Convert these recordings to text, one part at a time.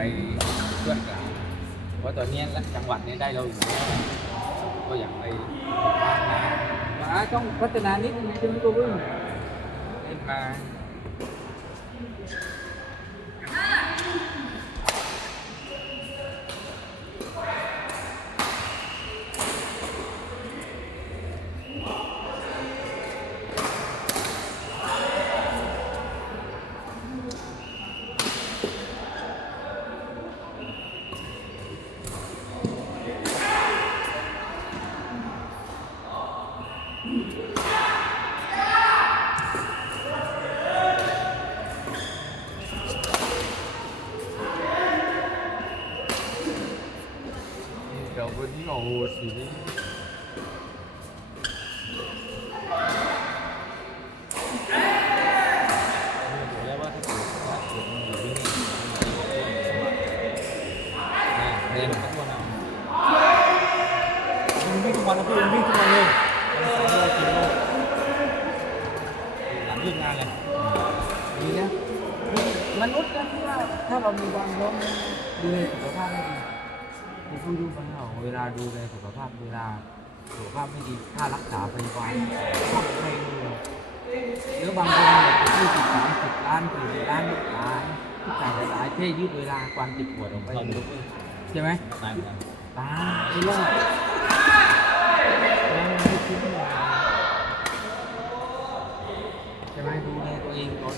ไปเพื่อนกล่าวเพราะตอนเนี้ยจังหวัดเนี้ยได้เราอยู่แล้วก็อยากไปพัฒนาว่าต้องพัฒนานิดนึงใช่ไหมตัวพึ่งเล่นมา เดี๋ยววันนี้ เรามีความพร้อมดูแลสุขภาพไม่ดีผมพูดดูฟังเอาเวลาดูแลสุขภาพเวลาสุขภาพไม่ดีค่ารักษาพยาบาลโคตรแพงเลยแล้วบางคนเนี่ยยี่สิบสามสิบล้านสี่สิบล้านล้านทุกอย่างหลายเท่ยืดเวลาความเจ็บปวดออกไปใช่ไหมตายตายไม่รอดใช่ไหมดูแลตัวเองก่อน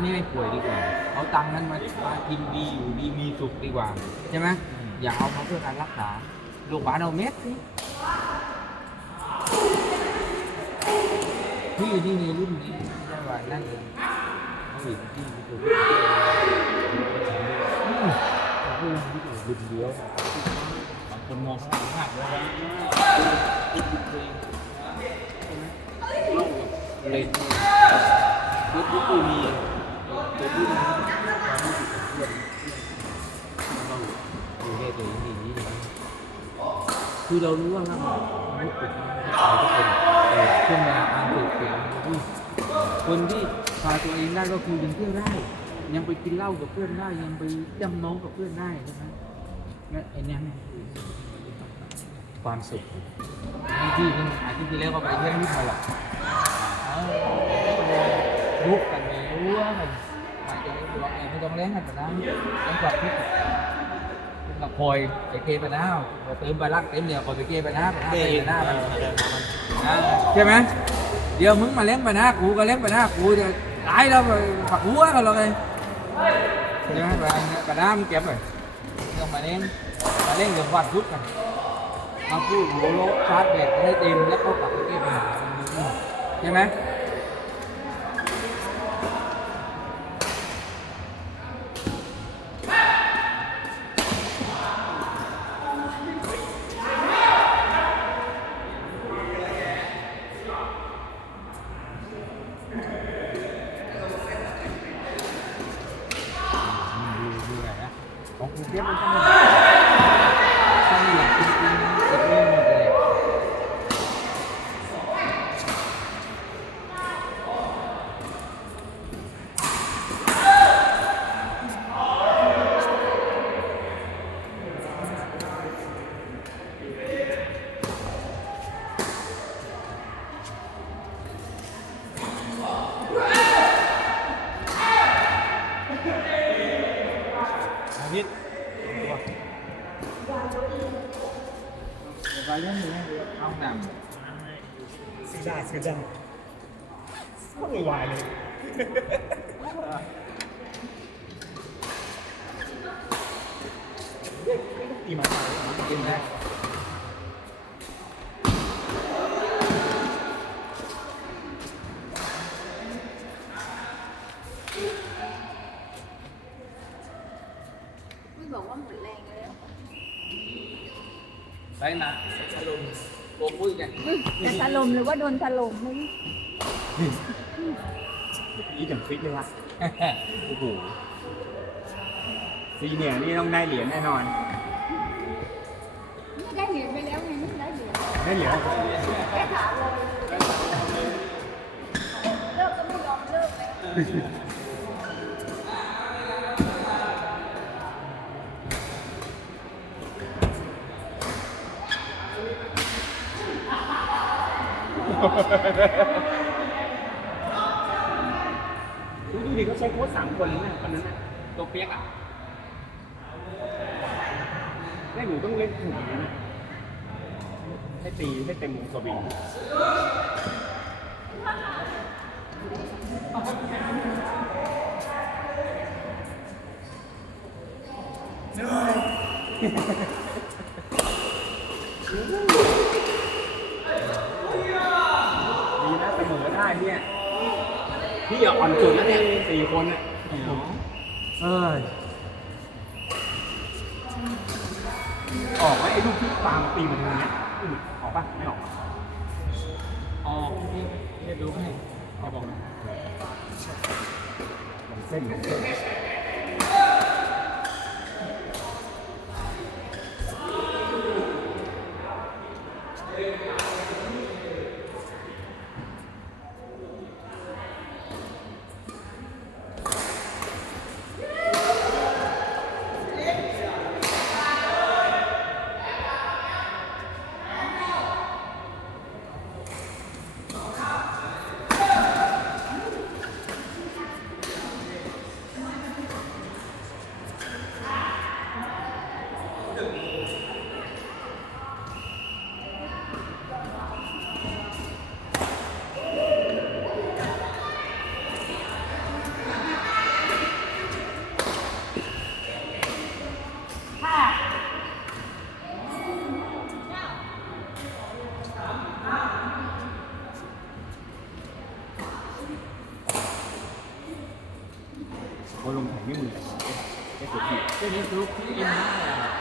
ไม่ให้ป่วยดีกว่า เอาตังค์นั้นมามากินดีอยู่ดีมีสุขดีกว่า ใช่ไหมอย่าเอามาเพื่อการรักษาโรงพยาบาลเอาเม็ดสิพี่นี่ในรุ่นนี้ไม่ใช่ว่านั่นเลยเขาอีกที่ที่ตัวพี่อืมเขาพูดที่ตัวรุ่นเดียวบางคนมองข้างหลังมากเลยเลย คือเรารู้ว่าเรามนุษย์เป็นมนุษย์ทุกคนแต่ช่วงเวลาการฝึกเป็นคนที่พาตัวเองได้ก็คือยังเที่ยวได้ยังไปกินเหล้ากับเพื่อนได้ยังไปจำน้องกับเพื่อนได้ใช่ไหมงั้นไอ้นี้ยคือความสุขที่ที่เพิ่งอาทิตย์ที่แล้วก็ไปเที่ยวนิดหน่อยหรอก rút cần nhiều á mình phải cho cái bọn này không lén hay phải nào đánh quạt thích ngọc hồi phải kê phải nào rồi tìm bài lắc tìm nhiều rồi phải kê bài ná bài ná phải ná bài chơi mấy giờ muốn mà lén bài ná cụ có lén bài ná cụ thì ai đâu rồi phạt cú á rồi đây chơi mấy bài bài ná kẹp rồi không mà lén mà lén được quạt rút này mà cứ bố lỗ sát đẹp ให้ tìm แล้วก็กลับไปเก็บใช่ไหมของกรุงเทพมันต้องมี Setiap. ตัวไปเรื่องนี้เอาหนังซื้อได้ซื้อได้ก็ไม่วายเลยตีมาตายกินได้ ไม่บอกว่าหมดแรงแล้ว ได้นะอารมโกปุ้ยกันจะถล่มหรือว่าโดนถล่มไม่รู้อีอย่างฟิตเลยวะโอ้โหซีเนี่ยนี่ต้องได้เหรียญแน่นอนไม่ได้เหรียญไปแล้วไงไม่ได้เหรียญได้เหรียญแค่ถามเลยเลิกก็ไม่ยอมเลิกเลย ดูดิเขาใช้โค้ชสามคนเลยนะตอนนั้นน่ะตัวเปียกอะแม่หนูต้องเล่นถูกอย่างนี้นะให้ตีให้เต็มวงสวิงดีนะ เสมอได้เนี่ยพี่อย่าอ่อนสุดแล้วเนี่ยสี่คนอะเอ้ยออกไหมไอ้ลูกที่ปาล์มตีมันตรงเนี้ยอืมออกปะไม่ออกออกที่เรียกดูให้แกบอกนะลงเส้นลงเส้น เขาลงแข่งไม่เหมือเลยเอสพีเป็นเอสลุกที่เอ็นหน้า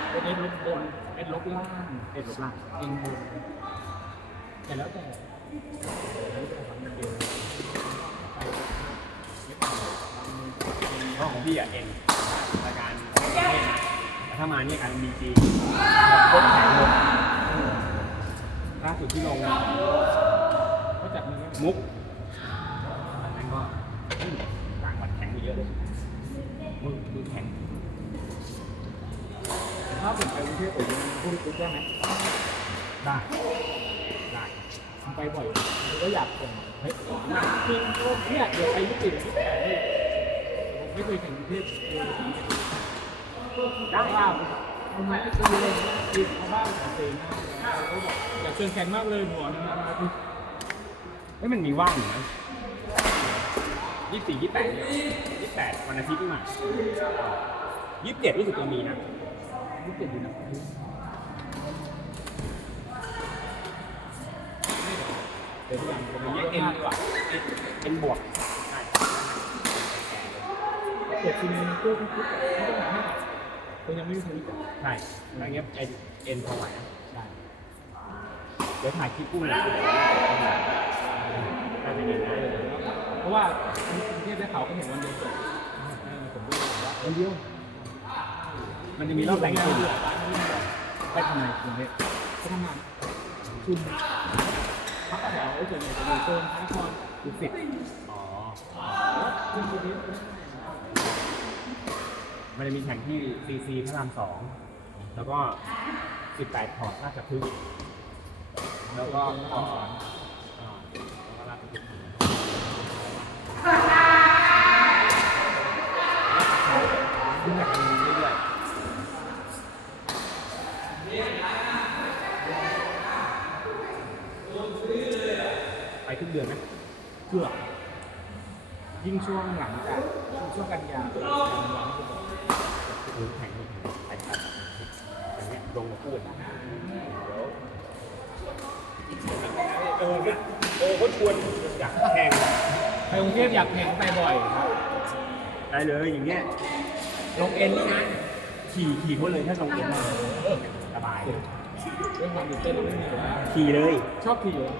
เป็นเอสลุกบนเอสลุกล่างเอสลบล่างเอ็นบนแต่แล้วแต่แล้วแต่ความเดียวเพราะของพี่อะเอ็นรายการเล่นแต่ถ้ามาเนี่ยการบีจีโคตรแข็งลยล่าสุดที่ลงเขาจับมือมุกอันนั้นก็อืมต่างวัดแข็งไปเยอะเลยมือมือแข็ง ถ้าผมไปกรุงเทพผมยังพูดปุ๊บได้ไหมได้ได้ผมไปบ่อยผมก็อยากส่งเฮ้ยมาจริงโอ้เนี่ยเดี๋ยวไปยุติที่แต่ผมไม่เคยแข่งกรุงเทพเลยได้ว่าทำไมไม่ซื้อเลยกินเขาบ้านของเซนนะเขาบอกอยากเชิญแข่งมากเลยหัวนะมาที่เฮ้ยมันมีว่างอยู่นะยี่สิบสี่ยี่สิบแปดเนี่ยยี่สิบแปดวันอาทิตย์นี่มายี่สิบเจ็ดรู้สึกจะมีนะ ยุติอยู่นะเดี๋ยวทุกอย่างจะเป็นเอ็นดีกว่าเอ็นเอ็นบวกใช่เกิดคุณมีตัวที่คิดไม่ต้องหาให้คนยังไม่รู้ทวิตอะใช่แล้วเงี้ยเอ็นเอ็นพอไหวนะใช่เดี๋ยวถ่ายคลิปกุ้งเลยได้ไปเอ็นได้เลยเพราะว่ากรุงเทพได้เขาก็เห็นวันเดียวจบเออผมก็เลยบอกว่าวันเดียว มันจะมีรอบแต่งงานตัวเดือดร้านนี้ไปทำไมกรุงเทพเขาทำงาคุณพักแถวส่วนใหญ่จะอยู่โซนพระนครดูสิอ๋อมันจะมีแข่งที่ซีซีพระรามสองแล้วก็สิบแปดพอร์ตราชพฤกษ์แล้วก็อ่าแไปทุกเดือนไหมเกือบยิ่งช่วงหลังจากช่วงกันยาหรือแข่งแข่งไปครับอย่างเงี้ยลงมาพูดนะเออเออเขาชวนอยากแข่งไปกรุงเทพอยากแข่งไปบ่อยครับได้เลยอย่างเงี้ยลงเอ็นนี่นะขี่ขี่เขาเลยถ้าลงเอ็นนะ สบายเรื่องความตื่นเต้นไม่มีหรอกขี่เลย ชอบขี่เหรอ